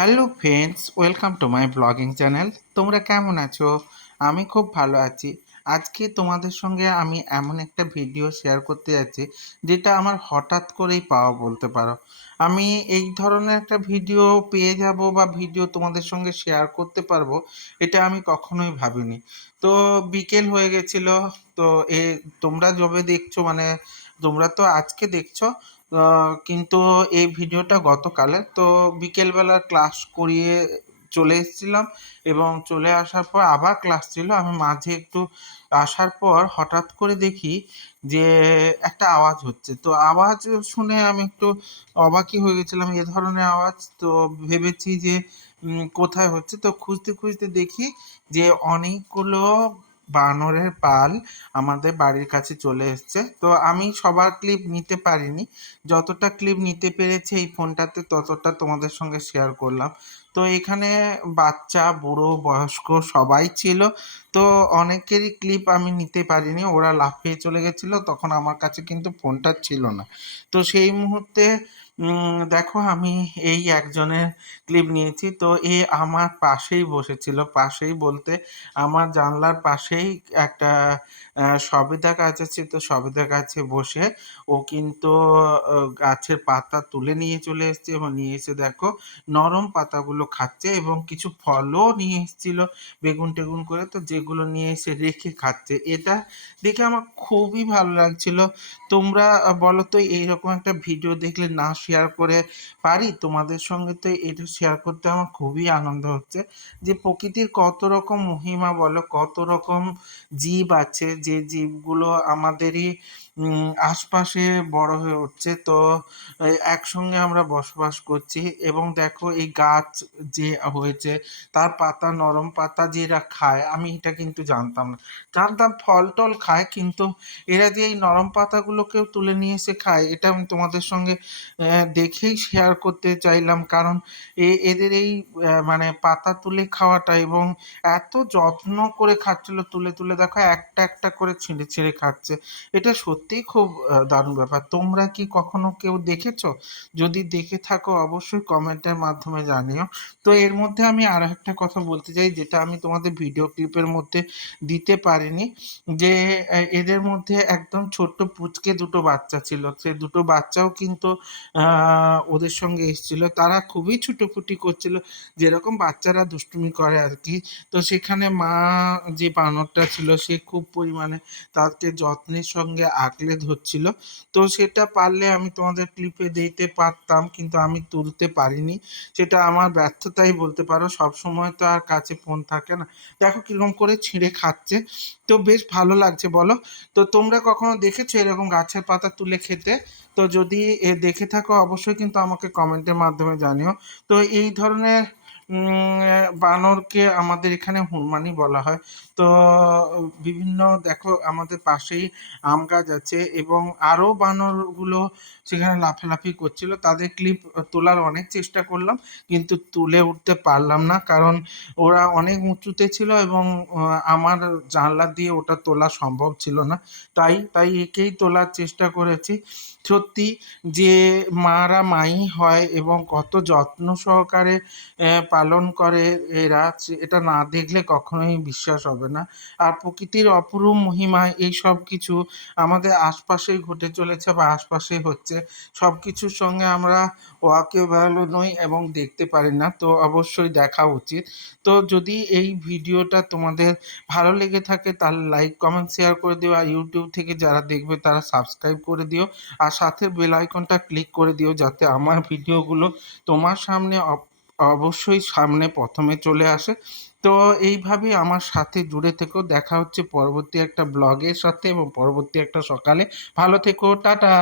Hello friends welcome to my blogging channel তোমরা কেমন আছো? আমি খুব ভালো আছি। আজকে তোমাদের সঙ্গে আমি এমন একটা ভিডিও শেয়ার করতে যাচ্ছি, যেটা আমার হঠাৎ করেই পাওয়া বলতে পারো। আমি এই ধরনের একটা ভিডিও পেয়ে যাব বা ভিডিও তোমাদের সঙ্গে শেয়ার করতে পারব, এটা আমি কখনোই ভাবিনি। তো বিকেল হয়ে গেছিল, তো এ তোমরা যবে দেখছ মানে তোমরা তো আজকে দেখছ কিন্তু এই ভিডিওটা গতকালের। তো বিকেলবেলা ক্লাস করিয়ে চলে এসেছিলাম এবং চলে আসার পর আবার ক্লাস ছিল। আমি মাঝে একটু আসার পর হঠাৎ করে দেখি যে একটা আওয়াজ হচ্ছে। তো আওয়াজ শুনে আমি একটু অবাকই হয়ে গেছিলাম, এ ধরনের আওয়াজ। তো ভেবেছি যে কোথায় হচ্ছে? তো খুঁজতে খুঁজতে দেখি যে অনেকগুলো বানরের পাল আমাদের বাড়ির কাছে চলে এসছে। তো আমি সবার ক্লিপ নিতে পারিনি। যতটা ক্লিপ নিতে পেরেছি এই ফোনটাতে ততটা তোমাদের সঙ্গে শেয়ার করলাম। তো এখানে বাচ্চা, বুড়ো, বয়স্ক সবাই ছিল। তো অনেকেরই ক্লিপ আমি নিতে পারিনি। ওরা লাফিয়ে চলে গেছিল। তখন আমার কাছে কিন্তু ফোনটা ছিল না। তো সেই মুহূর্তে দেখো আমি এই একজনের ক্লিপ নিয়েছি। তো এ আমার পাশেই বসেছিল। পাশেই বলতে আমার জানলার পাশেই একটা সবেদা গাছ আছে। তো সবেদা গাছে বসে ও কিন্তু গাছের পাতা তুলে নিয়ে চলে এসেছে এবং নিয়ে এসে দেখো নরম পাতাগুলো খাচ্ছে এবং কিছু ফলও নিয়ে এসেছিল বেগুন টেগুন করে। তো যেগুলো নিয়ে এসে রেখে খাচ্ছে। এটা দেখে আমার খুবই ভালো লাগছিল। তোমরা বলো তো এইরকম একটা ভিডিও দেখলে না শেয়ার করে পারি, তোমাদের সঙ্গে তো এটা শেয়ার করতে আমার খুবই আনন্দ হচ্ছে যে প্রকৃতির কত রকম মহিমা বলো, কত রকম জীব আছে, যে জীবগুলো আমাদেরই আশপাশে বড় হয়ে উঠছে। তো একসঙ্গে আমরা বসবাস করছি এবং দেখো এই গাছ যে হয়েছে, তার পাতা নরম পাতা যে এরা খায়, আমি এটা কিন্তু জানতাম না। জানতাম ফল টল খায়, কিন্তু এরা যে এই নরম পাতাগুলোকেও তুলে নিয়ে এসে খায়, এটা আমি তোমাদের সঙ্গে দেখেই শেয়ার করতে চাইলাম। কারণ এ, এদের এই মানে পাতা তুলে খাওয়াটা এবং এত যত্ন করে খাচ্ছিল, তুলে তুলে দেখো একটা একটা করে ছিঁড়ে ছিঁড়ে খাচ্ছে। এটা সত্যিই খুব দারুণ ব্যাপার। তোমরা কি কখনো কেউ দেখেছ? যদি দেখে থাকো অবশ্যই কমেন্টের মাধ্যমে জানিও। তো এর মধ্যে আমি আরও একটা কথা বলতে চাই, যেটা আমি তোমাদের ভিডিও ক্লিপের মধ্যে দিতে পারিনি। যে এদের মধ্যে একদম ছোট্ট পুচকে দুটো বাচ্চা ছিল। সে দুটো বাচ্চাও কিন্তু ওদের সঙ্গে এসেছিল। তারা খুবই ছুটোপুটি করছিল, যেরকম বাচ্চারা দুষ্টুমি করে আর কি। তো সেখানে মা যে বানরটা ছিল, সে খুব পরিমাণে তাকে যত্নের সঙ্গে আগলে ধরছিল। তো সেটা পারলে আমি তোমাদের ক্লিপে দিতে পারতাম, কিন্তু আমি তুলতে পারিনি। সেটা আমার ব্যর্থতাই বলতে পারো সব সময় তো আর কাছে ফোন থাকে না। দেখো কীরকম করে ছিঁড়ে খাচ্ছে। তো বেশ ভালো লাগছে, বলো। তো তোমরা কখনো দেখেছ এরকম গাছের পাতা তুলে খেতে? তো যদি দেখে থাকো অবশ্যই কিন্তু আমাকে কমেন্টের মাধ্যমে জানিও। তো এই ধরনের বানরকে আমাদের এখানে হুরমানি বলা হয়। তো বিভিন্ন, দেখো, আমাদের পাশেই আম গাছ আছে এবং আরও বানরগুলো সেখানে লাফালাফি করছিল। তাদের ক্লিপ তোলার অনেক চেষ্টা করলাম, কিন্তু তুলে উঠতে পারলাম না কারণ ওরা অনেক উঁচুতে ছিল এবং আমার জানলা দিয়ে ওটা তোলা সম্ভব ছিল না। তাই তাই একেই তোলার চেষ্টা করেছি। সত্যি যে মারা মাই হয় এবং কত যত্ন সহকারে পালন করে এরা এটা না দেখলে কখনোই বিশ্বাস হবে না। আর প্রকৃতির অপরূপ মহিমা, এই সব কিছু আমাদের আশপাশেই ঘটে চলেছে বা আশপাশেই হচ্ছে। সব কিছুর সঙ্গে আমরা ওয়াকেবহাল নই এবং দেখতে পারি না, তো অবশ্যই দেখা উচিত। তো যদি এই ভিডিওটা তোমাদের ভালো লেগে থাকে, তাহলে লাইক কমেন্ট শেয়ার করে দিও। আর ইউটিউব থেকে যারা দেখবে, তারা সাবস্ক্রাইব করে দিও। আর সাথে বেল আইকনটা ক্লিক করে দিও যাতে আমার ভিডিওগুলো তোমার সামনে অব- অবশ্যই সামনে প্রথমে চলে আসে। তো এইভাবেই আমার সাথে জুড়ে থেকো। দেখা হচ্ছে পরবর্তী একটা ব্লগের সাথে এবং পরবর্তী একটা সকালে। ভালো থেকো, টাটা!